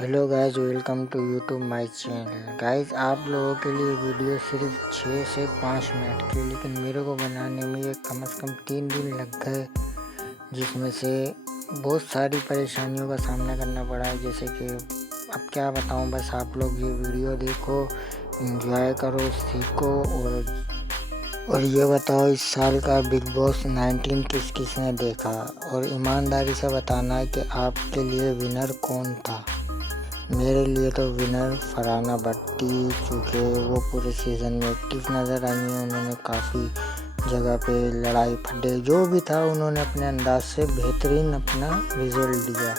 Hello guys, welcome to YouTube my channel. Guys, आप लोगों के लिए वीडियो सिर्फ 6 से 5 मिनट की, लेकिन मेरे को बनाने में ये कम से कम 3 दिन लग गए, जिसमें से बहुत सारी परेशानियों का सामना करना पड़ा है। जैसे कि अब क्या बताऊं, बस आप लोग ये वीडियो देखो, एंजॉय करो, सीखो और ये बताओ इस साल का बिग बॉस 19 किस किस ने देखा, और ईमानदारी से बताना है कि आपके लिए विनर कौन था। मेरे लिए तो विनर फरहाना भट्टी, चूँकि वो पूरे सीज़न में एक्टिव नज़र आई हैं। उन्होंने काफ़ी जगह पे लड़ाई फड्डे जो भी था, उन्होंने अपने अंदाज से बेहतरीन अपना रिजल्ट दिया,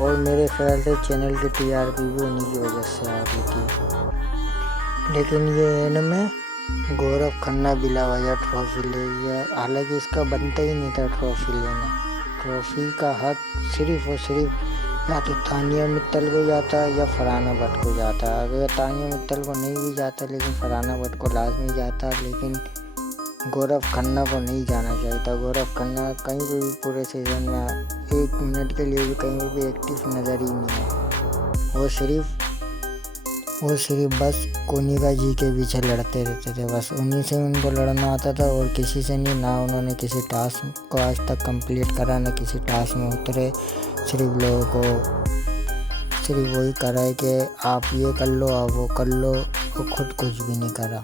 और मेरे ख्याल से चैनल की टीआरपी भी उन्हीं की वजह से आ रही थी। लेकिन ये एंड में गौरव खन्ना बिला वजह ट्रॉफी ले गया, हालांकि इसका बनता ही नहीं था ट्रॉफी लेना। ट्रॉफी का हक सिर्फ और सिर्फ या तो तानिया मित्तल को जाता या फरहाना भट्ट को जाता। अगर तानिया मित्तल को नहीं भी जाता, लेकिन फरहाना भट्ट को लाजमी जाता। लेकिन गौरव खन्ना को नहीं जाना चाहिए था। गौरव खन्ना कहीं पे भी पूरे सीज़न में 1 मिनट के लिए भी कहीं पे भी एक्टिव नज़र ही नहीं है। वो सिर्फ बस कोनिका जी के पीछे लड़ते रहते थे, बस उन्हीं से उनको लड़ना आता था और किसी से नहीं। ना उन्होंने किसी टास्क को आज तक कंप्लीट करा, ना किसी टास्क में उतरे। सिर्फ लोगों को सिर्फ वही करा है कि आप ये कर लो, आप वो कर लो, वो खुद कुछ भी नहीं करा।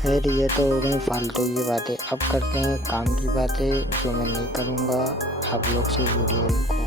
खैर, ये तो हो गई फालतू की बातें। अब करते हैं काम की बातें, जो मैं नहीं करूँगा। आप लोग से वीडियो देखो।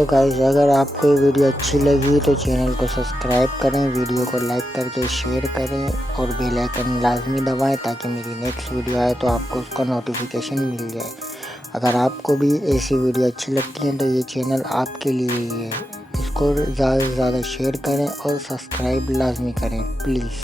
तो गाइस अगर आपको ये वीडियो अच्छी लगी तो चैनल को सब्सक्राइब करें, वीडियो को लाइक करके शेयर करें और बेल आइकन लाजमी दबाएं ताकि मेरी नेक्स्ट वीडियो आए तो आपको उसका नोटिफिकेशन मिल जाए। अगर आपको भी ऐसी वीडियो अच्छी लगती है तो ये चैनल आपके लिए ही है। इसको ज़्यादा से ज़्यादा शेयर करें और सब्सक्राइब लाजमी करें प्लीज़।